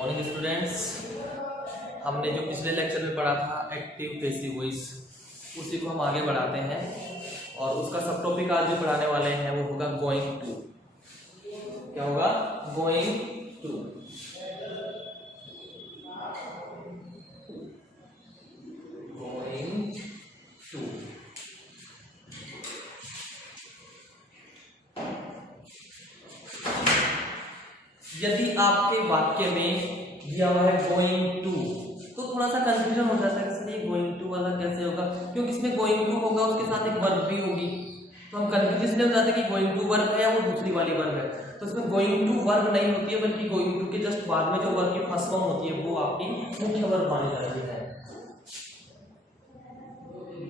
Morning students, हमने जो पिछले लेक्चर में पढ़ा था एक्टिव पैसिव वॉइस, उसी को हम आगे बढ़ाते हैं और उसका सब टॉपिक आज जो पढ़ाने वाले हैं वो होगा गोइंग टू। क्या होगा? Going to. Going to. यदि आपके वाक्य में दिया हुआ है गोइंग टू तो थोड़ा सा कंफ्यूजन हो जाता है कि सर ये गोइंग टू वाला कैसे होगा, क्योंकि इसमें गोइंग टू होगा उसके साथ एक वर्ब भी होगी, तो हम कंफ्यूज इसलिए हो जाते हैं कि गोइंग टू वर्ब है या वो दूसरी वाली वर्ब है। तो इसमें गोइंग टू वर्ब नहीं होती है, बल्कि गोइंग टू के जस्ट बाद में जो वर्ब की फर्स्ट फॉर्म होती है वो आपकी मुख्य वर्ब मानी जाती है।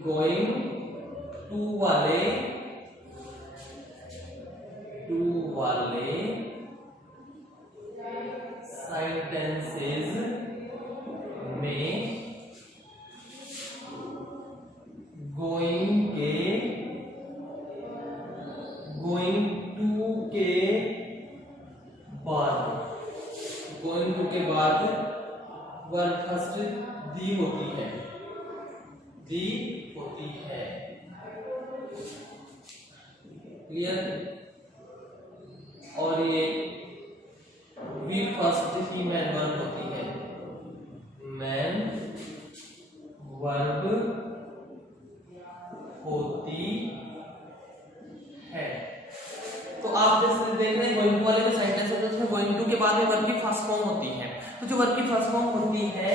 गोइंग टू वाले सेंटेंसेस में गोइंग टू के बाद वर्ब फर्स्ट दी होती है। क्लियर? और ये वी फर्स्ट की मैन वर्ब होती है। मैन वर्ब होती है। तो आप जैसे देख रहे हैं गोइंग टू वाले जो सेंटेंस होते हैं उसमें गोइंग टू के बाद में वर्ब की फर्स्ट फॉर्म होती है, तो जो वर्ब की फर्स्ट फॉर्म होती है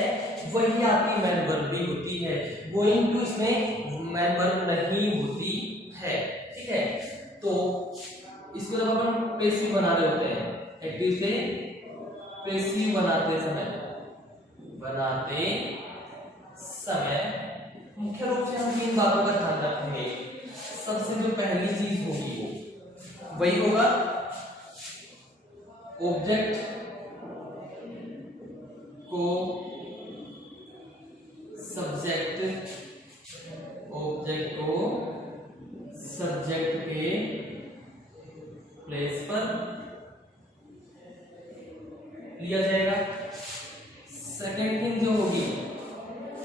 वही आपकी मैन वर्ब भी होती है। गोइंग टू इसमें मैन वर्ब नहीं होती है। ठीक है, तो इसको जब अपन पैसिव बना रहे होते हैं, एक्टिव से पैसिव बनाते समय मुख्य रूप से हम तीन बातों का ध्यान रखेंगे। सबसे जो पहली चीज होगी वही होगा ऑब्जेक्ट को सब्जेक्ट के प्लेस पर लिया जाएगा। सेकेंड थिंग जो होगी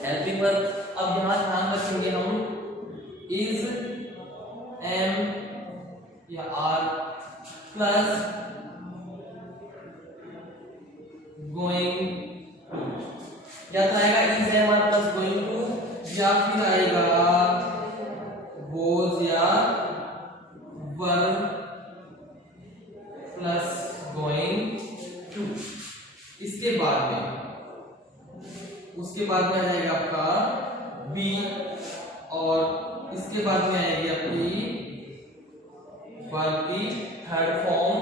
हेल्पिंग वर्ब। अब यहां ध्यान रखेंगे हम इज, एम या आर प्लस गोइंग टू, या तो आएगा is M R plus going to, या फिर आएगा वॉज या वर्ब प्लस गोइंग टू। इसके बाद में आ जाएगा आपका बी, और इसके बाद में आएगी अपनी वर्ब की थर्ड फॉर्म,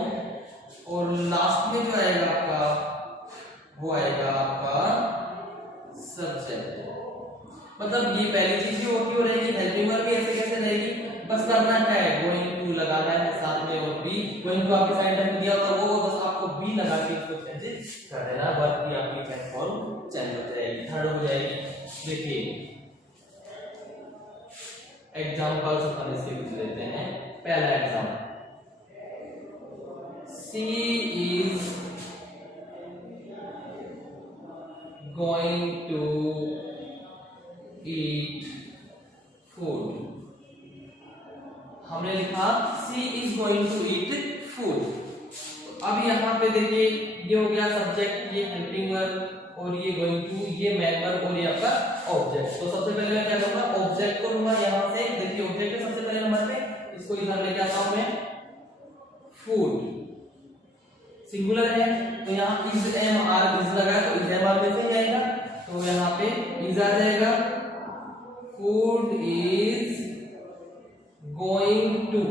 और लास्ट में जो आएगा आपका वो आएगा आपका सब्जेक्ट। मतलब ये पहली चीज जो होगी वो रहेगी हेल्पिंग वर्ब भी ऐसे कैसे रहेगी, बस करना क्या है गोइंग टू लगाना है साथ में, और बी गोइंग टू आपके साइड में दिया होगा वो बस आपको बी लगा के इसको चेंज कर देना, वर्ब की आपकी ट्रांसफॉर्म चेंज हो जाएगी, थर्ड हो जाएगी। देखिए एग्जांपल्स अपन इसके कुछ लेते हैं। पहला example, she is going to eat food. हमने लिखा she is going to eat food. अब यहाँ पे देखिए ये हो गया सब्जेक्ट, ये हेल्पिंग वर्ब, और ये गोइंग टू, ये मैन वर्ब, और ये आपका ऑब्जेक्ट। तो सबसे पहले मैं क्या करूंगा, ऑब्जेक्ट को लूंगा यहाँ से। देखिए ऑब्जेक्ट है सबसे पहले नंबर पे, इसको इधर लेके आता हूं मैं। फूड सिंगुलर है तो यहाँ इज एम आर इज लगा तो इज एम आर में से आएगा, तो यहाँ पे इज आ जाएगा। Food is going to,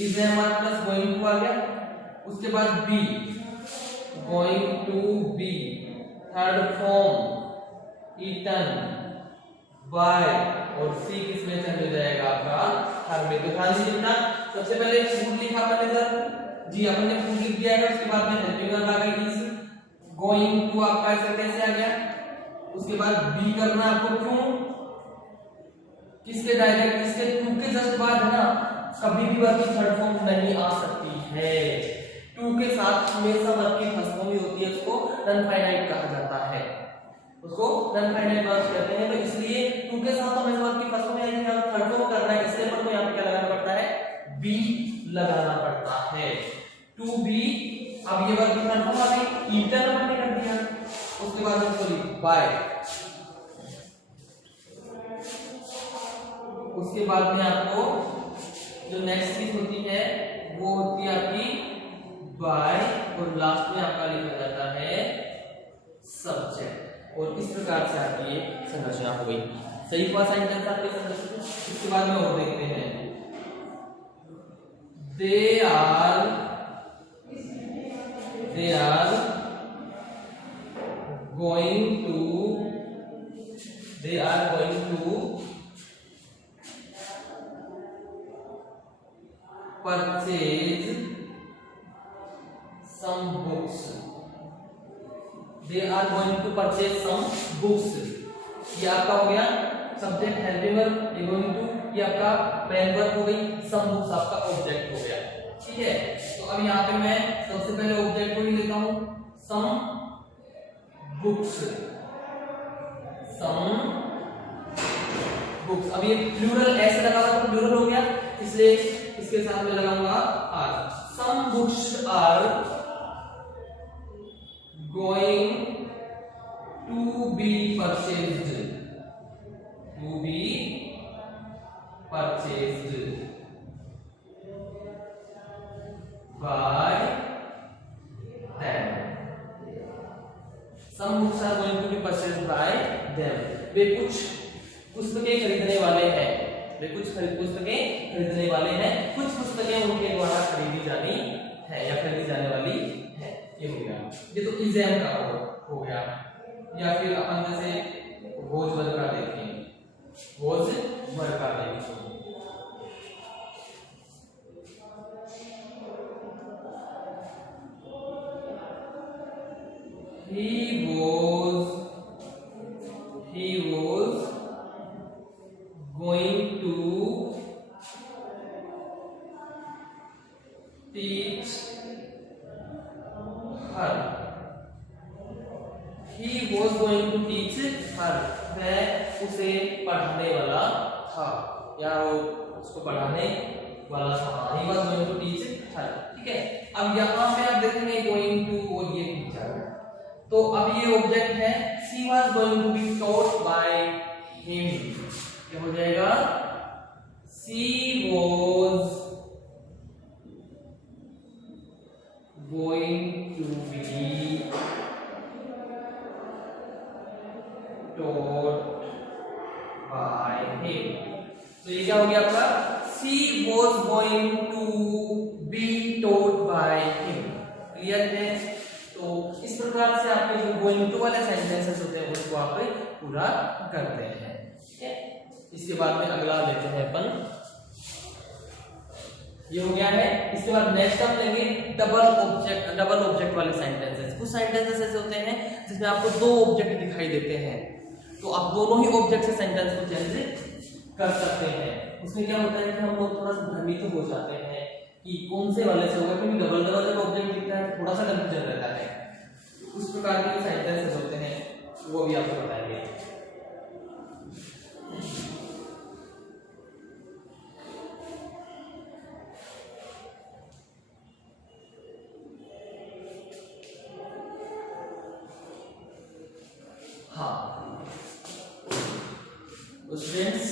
is M R plus going to आ गया। उसके बाद be, going to be, third form eaten by, और सी किसमें चेंज हो जाएगा आपका हर में। तो ध्यान दीजिए ना, सबसे पहले फूड लिखा अपन ने सर जी, अपन ने फूड लिख दिया है। उसके बाद में हेल्पिंग वर्ब आ गई इज, गोइंग टू आपका ऐसे कैसे आ गया। उसके बाद बी करना आपको, क्यों किसके डायरेक्ट, इसके टू के जस्ट बाद है ना, कभी भी वर्ब की थर्ड फॉर्म नहीं आ सकती है। टू के साथ हमेशा वर्ब की फर्स्ट फॉर्म ही होती है, उसको नॉन फाइनाइट कहा जाता है, उसको नॉन फाइनाइट वर्ब्स कहते हैं। तो इसलिए टू के साथ हमें वर्ब की फर्स्ट में या थर्ड फॉर्म करना है, इसलिए अपन को यहाँ पे क्या लगाना पड़ता है, बी लगाना पड़ता है, टू बी। अब ये वर्ब की थर्ड फॉर्म आ गई, ईटन अपन ने कर दिया, उसके बाद हम सॉरी बाय, उसके बाद में आपको जो नेक्स्ट चीज होती है वो होती है आपकी बाय, और लास्ट में आपका लिखा जाता है सब्जेक्ट। और इस प्रकार से आपकी ये संरचना हो गई। सही हुआ सेंटेंस आपके संरचना। इसके बाद में और देखते हैं, they are going to purchase some books. They are going to purchase some books. ये आपका हो गया सब्जेक्ट हेल्पिंग वर्ब, ये गोइंग टू, ये आपका मेन वर्ब हो गई, सम बुक्स आपका ऑब्जेक्ट हो गया। ठीक है, तो अब यहाँ पे मैं सबसे पहले ऑब्जेक्ट को ही लेता हूँ, सम बुक्स, सम बुक्स। अब ये प्लूरल ऐसे लगा हुआ तो प्लूरल हो गया, इसलिए इसके साथ में लगाऊंगा are. Some books are going to be purchased, by them. Some books are going to be purchased by them. वे कुछ पुस्तकें खरीदने वाले हैं, पुस्तकें खरीदने वाले हैं, कुछ पुस्तकें उनके द्वारा खरीदी जानी है या खरीदी जाने वाली है। ये हो गया, ये तो एग्जाम का हो गया। या फिर अपन जैसे रोज वर्ग का देखें, रोज वर्ग का देखें, he was going to teach her, वह उसे पढ़ाने वाला था या वो उसको पढ़ाने वाला था। he was going to teach her। ठीक है, अब यहाँ पे आप देखेंगे going to और ये टीचर, तो अब ये ऑब्जेक्ट है, she was going to be taught by him। क्या हो जाएगा, she was going to be taught by him। तो ये क्या हो गया आपका, she was going to be taught by him। Clear है? तो इस प्रकार से आपके जो गोइंग टू वाले सेंटेंसेस होते हैं उसको आप पूरा करते हैं। ठीक है, इसके बाद में अगला लेते हैं अपन, ये हो गया है। इसके बाद नेक्स्ट हम लेंगे डबल ऑब्जेक्ट वाले सेंटेंसेस। कुछ सेंटेंसेस ऐसे होते हैं जिसमें आपको दो ऑब्जेक्ट दिखाई देते हैं, तो आप दोनों ही ऑब्जेक्ट से सेंटेंस को चेंज कर सकते हैं। उसमें क्या होता है कि हम लोग थोड़ा सा भ्रमित हो जाते हैं कि कौन से वाले से होगा, क्योंकि डबल जब ऑब्जेक्ट दिखता है थोड़ा सा कंफ्यूजन रहता है। उस प्रकार के सेंटेंसेस होते हैं वो भी आपको बताएंगे। हाँ students,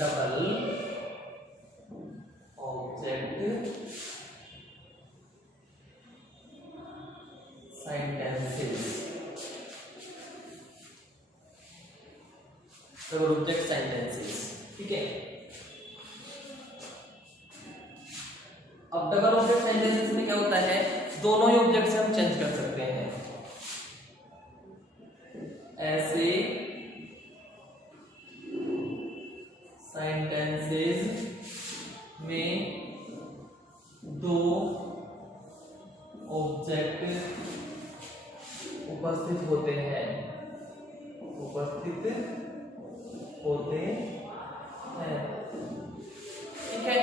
double object sentences, double object sentences. ठीक है, अब डबल ऑब्जेक्ट सेंटेंसेस में क्या होता है, दोनों ही ऑब्जेक्ट से हम चेंज कर सकते हैं। ऐसे सेंटेंसेस में दो ऑब्जेक्ट उपस्थित होते हैं, ठीक है,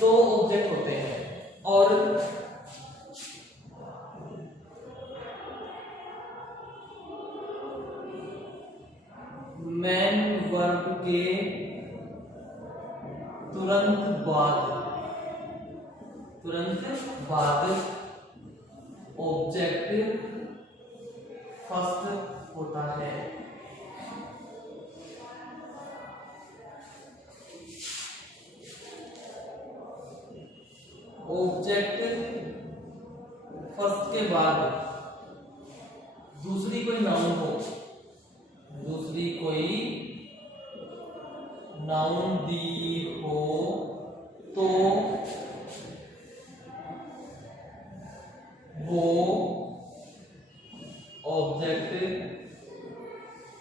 दो ऑब्जेक्ट होते हैं तुरंत बाद ऑब्जेक्ट फर्स्ट होता है। ऑब्जेक्ट फर्स्ट के बाद दूसरी कोई नाउन हो, दूसरी कोई नाउन दी हो तो वो ऑब्जेक्ट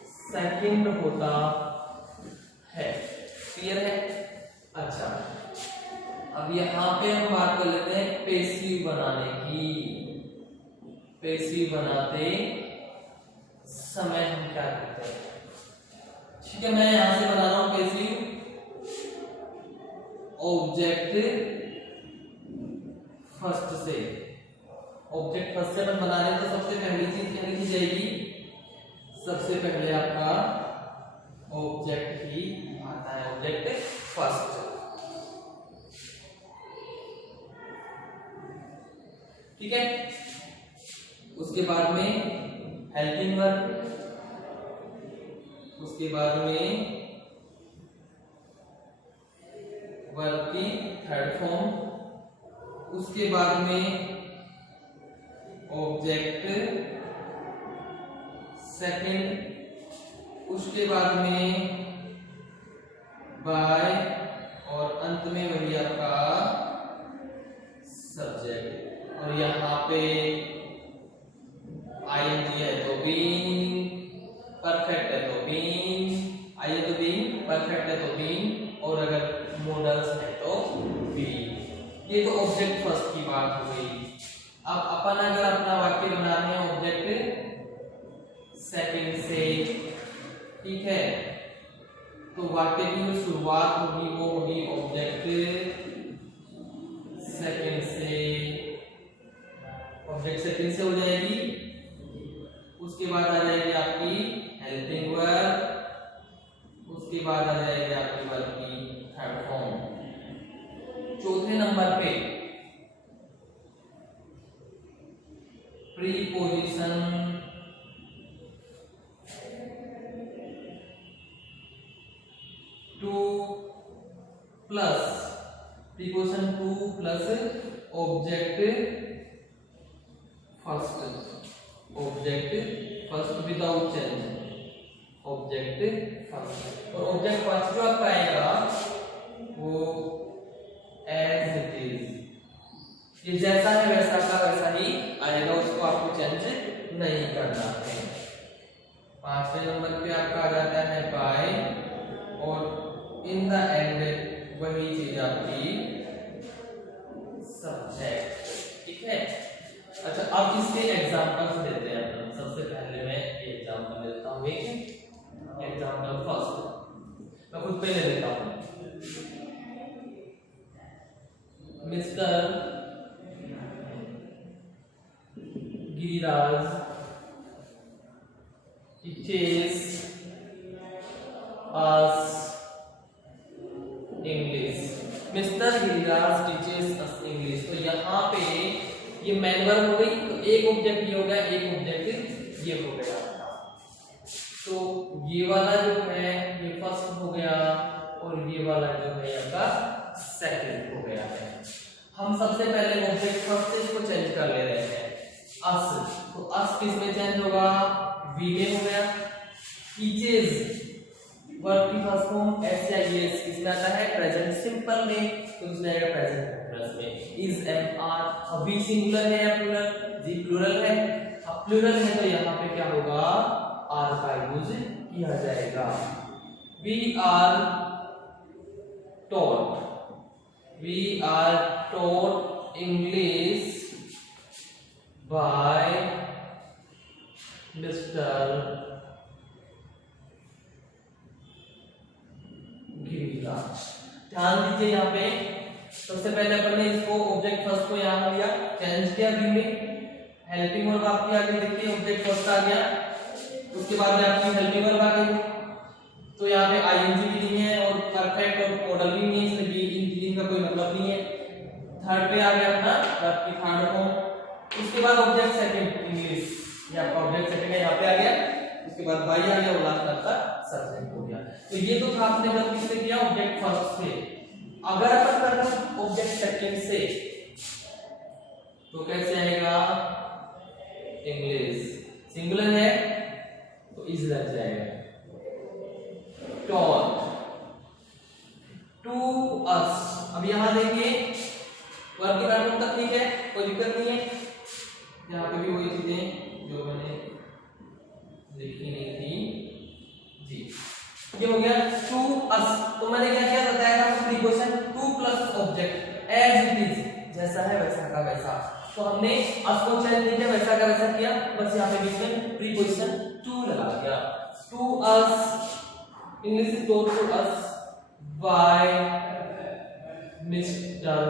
सेकंड होता है। क्लियर है? अच्छा, अब यहां पे हम बात कर लेते हैं पैसिव बनाने की। पैसिव बनाते समय हम क्या करते हैं? ठीक है, मैं यहां से बना रहा हूं पैसिव ऑब्जेक्ट फर्स्ट से। ऑब्जेक्ट फर्स्ट से अपन बना रहे हैं तो सबसे पहली चीज क्या लिखी जाएगी? सबसे पहले आपका ऑब्जेक्ट ही आता है, ऑब्जेक्ट फर्स्ट। ठीक है, उसके बाद में हेल्पिंग वर्ब, उसके बाद में वर्ब की थर्ड फॉर्म, उसके बाद में ऑब्जेक्ट सेकंड, उसके बाद में बाय और अंत में वही आपका सब्जेक्ट। और यहाँ पे आईएनजी है तो बीइंग, परफेक्ट है तो बीइंग, आई है तो बीइंग, परफेक्ट है तो बीइंग, और अगर मॉडल्स है तो बीइंग। ये तो ऑब्जेक्ट फर्स्ट की बात हो गई। अब अपन अगर अपना वाक्य बना रहे हैं ऑब्जेक्ट सेकंड से, ठीक है, तो वाक्य की जो शुरुआत होगी वो होगी ऑब्जेक्ट सेकंड से। ऑब्जेक्ट सेकंड से हो जाएगी, उसके बाद आ जाएगी आपकी हेल्पिंग वर्ब, उसके बाद आ जाएगी आपकी वर्ब की थर्ड फॉर्म। चौथे नंबर पे preposition to plus, preposition to plus object first, object first without change, object first. और ऑब्जेक्ट फर्स्ट जो आपका आएगा वो एज इट इज, ये जैसा है वैसा का वैसा ही आएगा, उसको आपको चेंज नहीं करना है। पांचवें नंबर पे आपका आ जाता है बाय, और इन द एंड वही चीज आपकी सब्जेक्ट। ठीक है, अच्छा अब इसके एग्जांपल्स देते हैं अपन। सबसे पहले मैं एग्जांपल देता हूँ, एक एग्जांपल फर्स्ट मैं खुद पे ले लेता हूँ। Mister Giriraj teaches us English. Mister Giriraj teaches us English। तो यहाँ पे ये मैन वर्ब हो गई, तो एक ऑब्जेक्ट ये हो गया, एक ऑब्जेक्ट ये हो गया। तो ये वाला जो है ये फर्स्ट हो गया, और ये वाला जो है आपका सेकंड हो गया है। हम सबसे पहले ऑब्जेक्ट फर्स्ट से इसको चेंज कर ले रहे हैं, अस। तो अस किस में चेंज होगा? वी में हो गया। टीचेस वर्ब की फर्स्ट फॉर्म एस या एस किसमें आता है? प्रेजेंट सिंपल में, तो इसमें आएगा प्रेजेंट कंटीन्यूअस में। इज एम आर, अब वी सिंगुलर है या प्लूरल? जी प्लूरल है। अब प्लूरल है तो यहाँ पे क्या होगा? आर का यूज किया जाएगा। We are taught, we are taught English by mister Giriraj. ध्यान दीजिए यहाँ पे सबसे पहले अपन ने इसको ऑब्जेक्ट फर्स्ट को यहाँ लिया, चेंज किया वी में, हेल्पिंग वर्ब आपकी आगे देखिए ऑब्जेक्ट फर्स्ट आ गया, उसके बाद में आपकी हेल्पिंग वर्ब आ गई। तो यहाँ पे आईएनजी भी नहीं है और परफेक्ट और मॉडल भी नहीं है, इसलिए इन तीन का कोई मतलब नहीं है। थर्ड पे आ गया अपना वर्ब की थर्ड फॉर्म। उसके बाद ऑब्जेक्ट सेकंड इंग्लिश, ये आपका ऑब्जेक्ट सेकंड है यहाँ पे आ गया। उसके बाद बाई आ गया और लास्ट आपका सब्जेक्ट हो गया। तो ये तो था आपने वर्ब किससे किया, ऑब्जेक्ट फर्स्ट से। अगर अपन करते हैं ऑब्जेक्ट सेकंड से तो कैसे आएगा, इंग्लिश सिंगुलर है तो इज लग जाएगा, taught to us। अब यहां देखिए वर्ब की फॉर्म तक ठीक है, कोई दिक्कत नहीं है। यहाँ पे भी वही चीजें जो मैंने लिखी नहीं थी जी, ये हो गया टू अस। तो मैंने क्या क्या बताया था, preposition to plus object as it is, जैसा है वैसा का वैसा। तो हमने अस को चेंज नहीं किया, वैसा का वैसा किया, बस यहाँ पे बीच में प्रीपोजिशन टू लगा दिया। To us, English is told to us by mister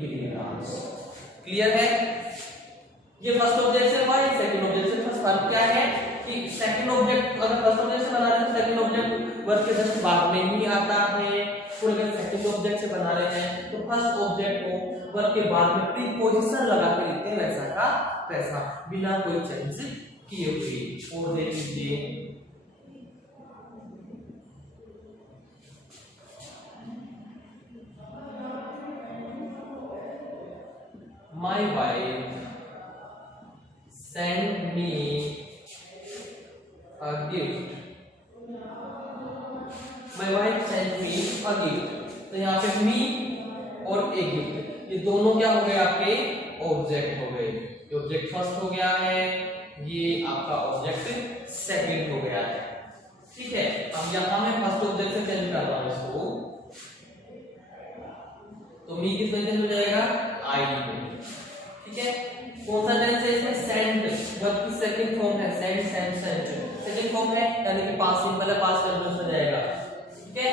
Giriraj. Clear है, ये फर्स्ट ऑब्जेक्ट से वाई, सेकंड ऑब्जेक्ट से। फर्स्ट फर्क क्या है कि सेकंड ऑब्जेक्ट अगर फर्स्ट ऑब्जेक्ट से बना रहे हैं, सेकंड ऑब्जेक्ट वर्ब के जस्ट बाद में ही आता है। और अगर सेकंड ऑब्जेक्ट से बना रहे हैं तो फर्स्ट ऑब्जेक्ट को वर्ब के बाद में प्रीपोजिशन लगा के लिखते हैं, वैसा का वैसा, बिना कोई चेंज किए हुए। और देख लीजिए my wife sent me a gift, my wife sent me a gift। तो यहाँ पे मी और ए गिफ्ट, ये दोनों क्या हो गए आपके, ऑब्जेक्ट हो गए। ये ऑब्जेक्ट फर्स्ट हो गया है, ये आपका ऑब्जेक्ट सेकंड हो गया है। ठीक है, अब यहाँ मैं फर्स्ट ऑब्जेक्ट से चेंज कर रहा हूँ इसको, तो मी किस में चेंज हो जाएगा, आई में। ठीक है, कौन सा टेंस है इसमें, सेंड, वर्ब की सेकंड फॉर्म है, send send send second form है, यानी कि पास्ट सिंपल है, पास्ट कंटीन्यूअस हो जाएगा। ठीक है,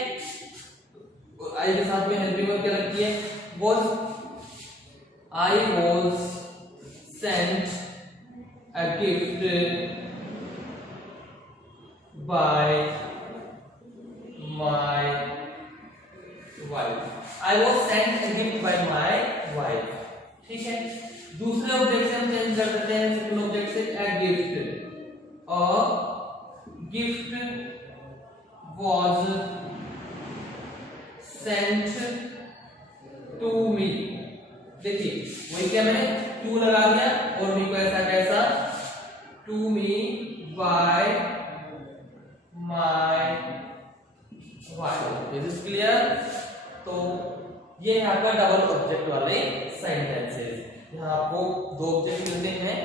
आई के साथ में हेल्पिंग वर्ब क्या रखी है, was, I was sent a gift bye my wife. I was sent a gift bye my wife. ठीक है, दूसरे ऑब्जेक्ट से हम चेंज कर देते हैं, सेकंड ऑब्जेक्ट से a gift, a gift was sent to me. देखिए वही क्या, मैंने टू लगा दिया और मी को ऐसा कैसा, to me by my wife. This is clear. तो ये है आपका डबल ऑब्जेक्ट वाले सेंटेंसेस। यहाँ आपको दो ऑब्जेक्ट मिलते हैं,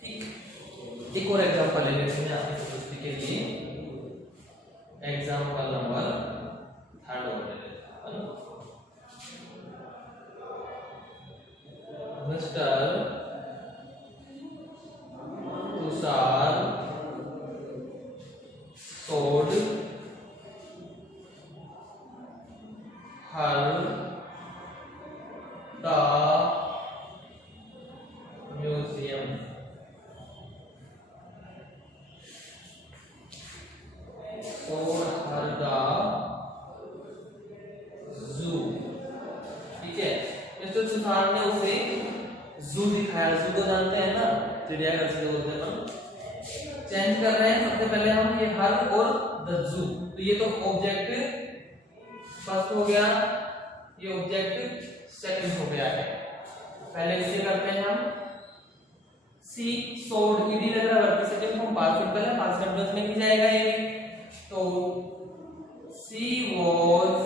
ठीक। एक और एग्जांपल ले लेते हैं आपकी संतुष्टि के लिए। एग्जांपल नंबर थर्ड और ले लेते हैं। Mister Tushar sold her the museum। sold her the zoo। ठीक है, मिस्टर तुषार ने उसे जू दिखाया। जू को जानते हैं ना, चिड़ियाघर से बोलते हैं हम। चेंज कर रहे हैं, सबसे पहले हम ये हर और द जू। तो ये तो ऑब्जेक्ट फर्स्ट हो गया, ये ऑब्जेक्ट सेकंड हो गया है। पहले इसे करते हैं हम, सी सोल्ड, ईडी लग रहा है, वर्ब की सेकंड फॉर्म पास्ट सिंपल है, पास्ट कंटीन्यूअस में ही जाएगा ये। तो she was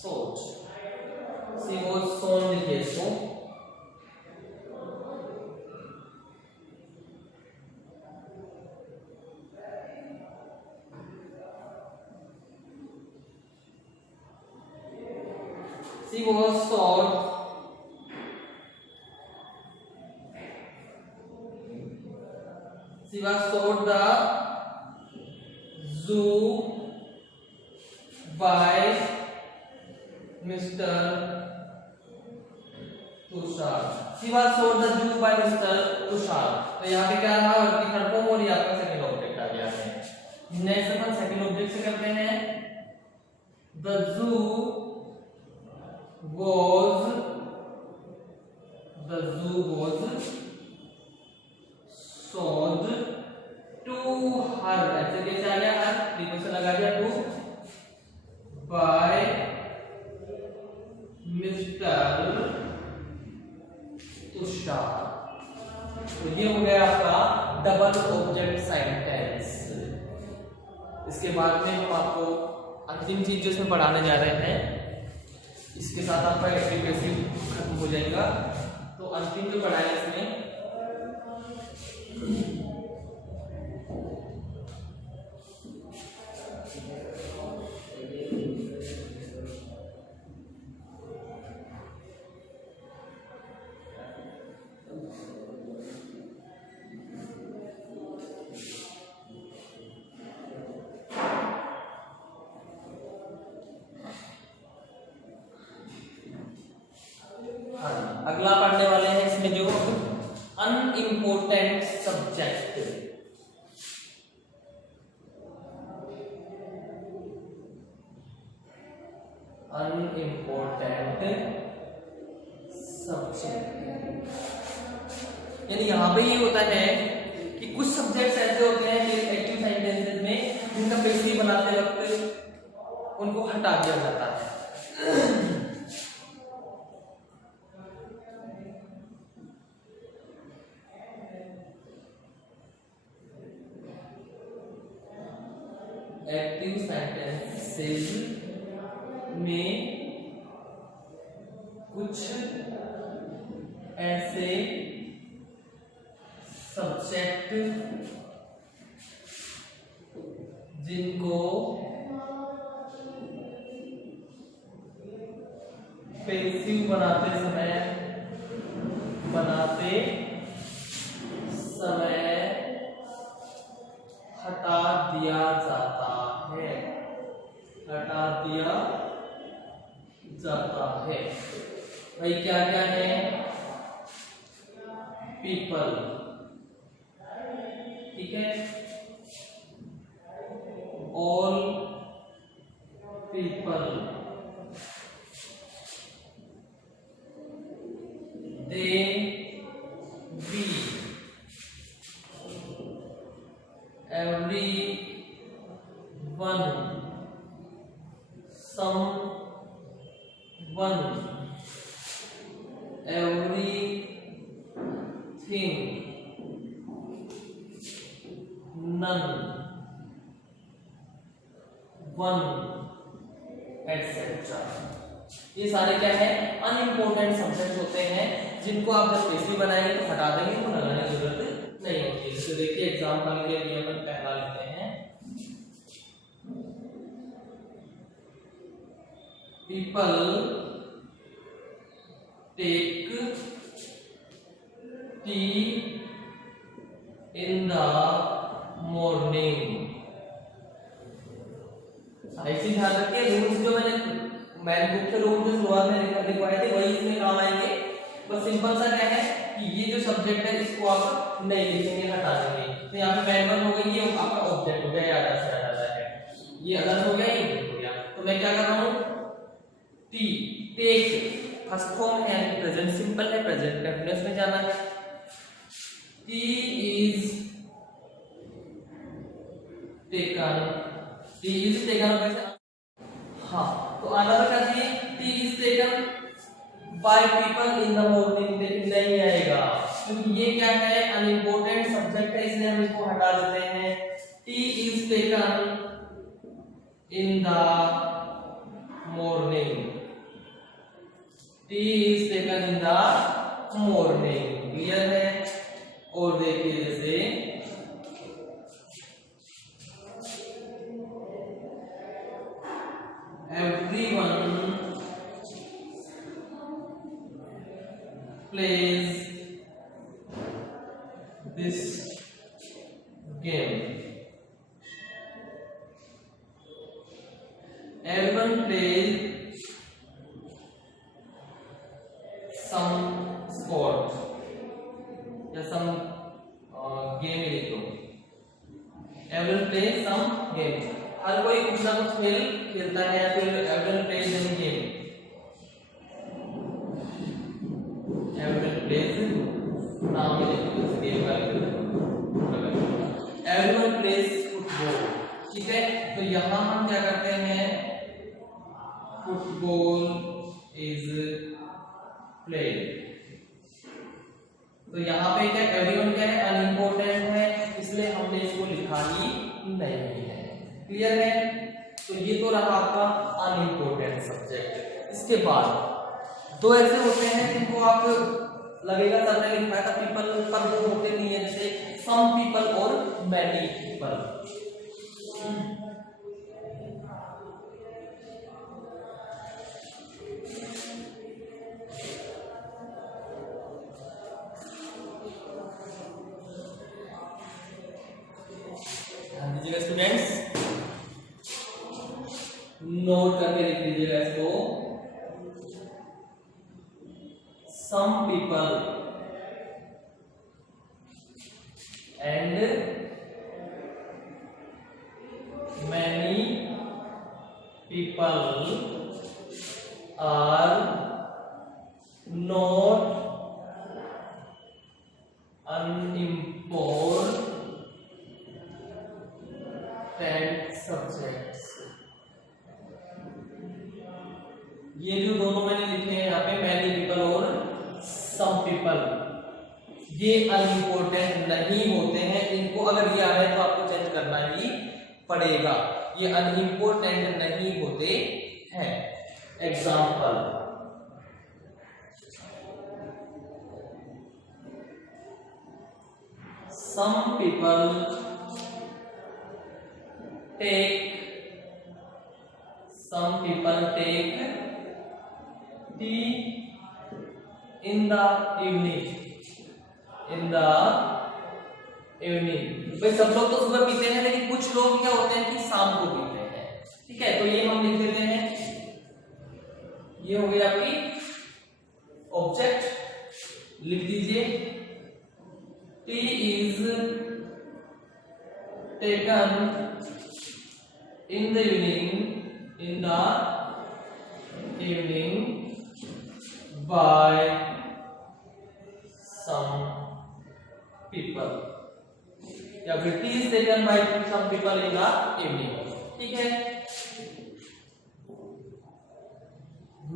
sold, she was sold लिखिए इसको। She was sold the zoo by mister Tushar, she was showed the juice by mister Tushar. तो यहाँ पे क्या रहा वर्किंग थर्ड फॉर्म और ये आपका सेकंड ऑब्जेक्ट आ गया है। नेक्स्ट अपन सेकंड ऑब्जेक्ट से करते हैं। The zoo was sold to her, ऐसे कैसे आ गया हर, प्रीपोजिशन लगा दिया टू, by मिस्टर तुषार। तो ये हो गया आपका डबल ऑब्जेक्ट सेंटेंस। इसके बाद में हम आपको अंतिम चीज जो इसमें पढ़ाने जा रहे हैं, इसके साथ आपका एक्टिव पैसिव खत्म हो जाएगा। तो अंतिम जो पढ़ाया इसमें अगला पढ़ने वाले हैं इसमें जो अनइम्पोर्टेंट सब्जेक्ट। अनइम्पोर्टेंट सब्जेक्ट यानी यहां पे ये होता है कि कुछ सब्जेक्ट्स ऐसे होते हैं एक्टिव सेंटेंसेस में जिनका पैसिव बनाते वक्त उनको हटा दिया जाता है। एक्टिव सेंटेंसेस में कुछ ऐसे सब्जेक्ट जिनको पैसिव बनाते समय हटा दिया जाता है। भाई क्या क्या है? पीपल, ठीक है, all people, they, we, everyone, someone, everything, none, one, etcetera. ये सारे क्या है? अनइम्पोर्टेंट सब्जेक्ट होते हैं जिनको आप जब पैसिव बनाएंगे तो हटा देंगे, तो लगाने की जरूरत नहीं होती है। तो देखिए एग्जाम्पल के लिए अपन पहला लेते हैं। People take tea in the morning. ऐसी ध्यान रखिए, रूल्स जो मैंने मैन बुक के रूल जो शुरुआत में लिखवाए थे वही इसमें काम आएंगे। बस सिंपल सा क्या है कि ये जो सब्जेक्ट है इसको आप नहीं लिखेंगे, हटा देंगे। तो यहाँ पे मैन वन हो गई, ये आपका ऑब्जेक्ट हो गया, याद से आ जाता है। ये अलग हो गया, ये ऑब्जेक्ट हो गया। तो मैं क्या कर रहा हूँ? टी, टेक फर्स्ट फॉर्म है, प्रेजेंट सिंपल है, प्रेजेंट कंटीन्यूअस में जाना है। T is taken, T is taken कैसे? हाँ, तो आना क्या चाहिए? T is taken by people in the morning, लेकिन नहीं आएगा क्योंकि ये क्या है? अनइम्पोर्टेंट सब्जेक्ट है, इसलिए हम इसको हटा देते हैं। T is taken in the morning, T is taken in the morning. Clear है? और देखिए जैसे everyone plays this game, everyone plays नाम में देखो इस गेम का एवरीवन प्लेज फुटबॉल, ठीक है। तो यहाँ हम क्या करते हैं, फुटबॉल इज प्लेड। तो यहाँ पे क्या एवरीवन क्या है, अनइम्पोर्टेंट है, इसलिए हमने इसको लिखा ही नहीं है। क्लियर है। तो ये तो रहा आपका अनइम्पोर्टेंट सब्जेक्ट। इसके बाद दो ऐसे होते हैं जिनको आप लगेगा तब नहीं लिखा था पीपल, पर वो होते नहीं है, जैसे सम पीपल और मैनी पीपल। स्टूडेंट्स नोट करके लिख लीजिएगा इसको, some people and many people are not unimportant subjects. ये जो दोनों मैंने लिखे हैं यहाँ पे, मैनी पीपल और सम पीपल, ये अनइम्पोर्टेंट नहीं होते हैं। इनको अगर ये आ रहा है तो आपको चेंज करना ही पड़ेगा, ये अनइम्पोर्टेंट नहीं होते हैं। Example, some people take tea in the evening। भाई सब लोग तो सुबह पीते हैं, लेकिन कुछ लोग क्या होते हैं कि शाम को पीते हैं, ठीक है। तो ये हम लिख देते हैं, ये हो गई आपकी ऑब्जेक्ट। लिख दीजिए tea is taken in the evening by some people, या फिर tea is taken by some people in the evening, ठीक है।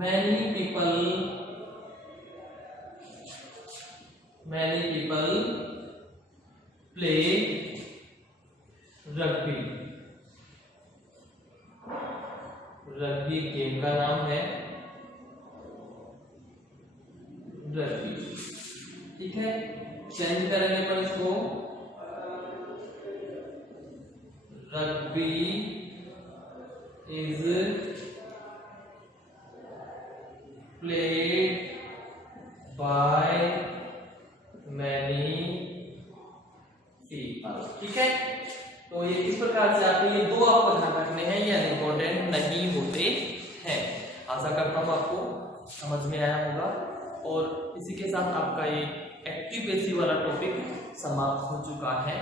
many people play rugby game का नाम है रग्बी, ठीक है। चेंज करेंगे पर इसको, rugby is played by many people, ठीक है। तो ये इस प्रकार से आपको ये दो आपको ध्यान रखने हैं, ये अनइम्पोर्टेंट नहीं होते हैं। आशा करता हूँ आपको समझ में आया होगा, और इसी के साथ आपका ये एक्टिव पैसिव वाला टॉपिक समाप्त हो चुका है।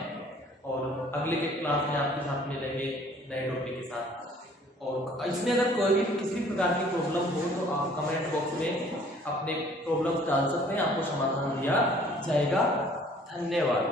और अगले के क्लास में आपके साथ मिलेंगे नए टॉपिक के साथ। और इसमें अगर कोई भी किसी भी प्रकार की प्रॉब्लम हो तो आप कमेंट बॉक्स में अपने प्रॉब्लम डाल सकते हैं, आपको समाधान दिया जाएगा। धन्यवाद।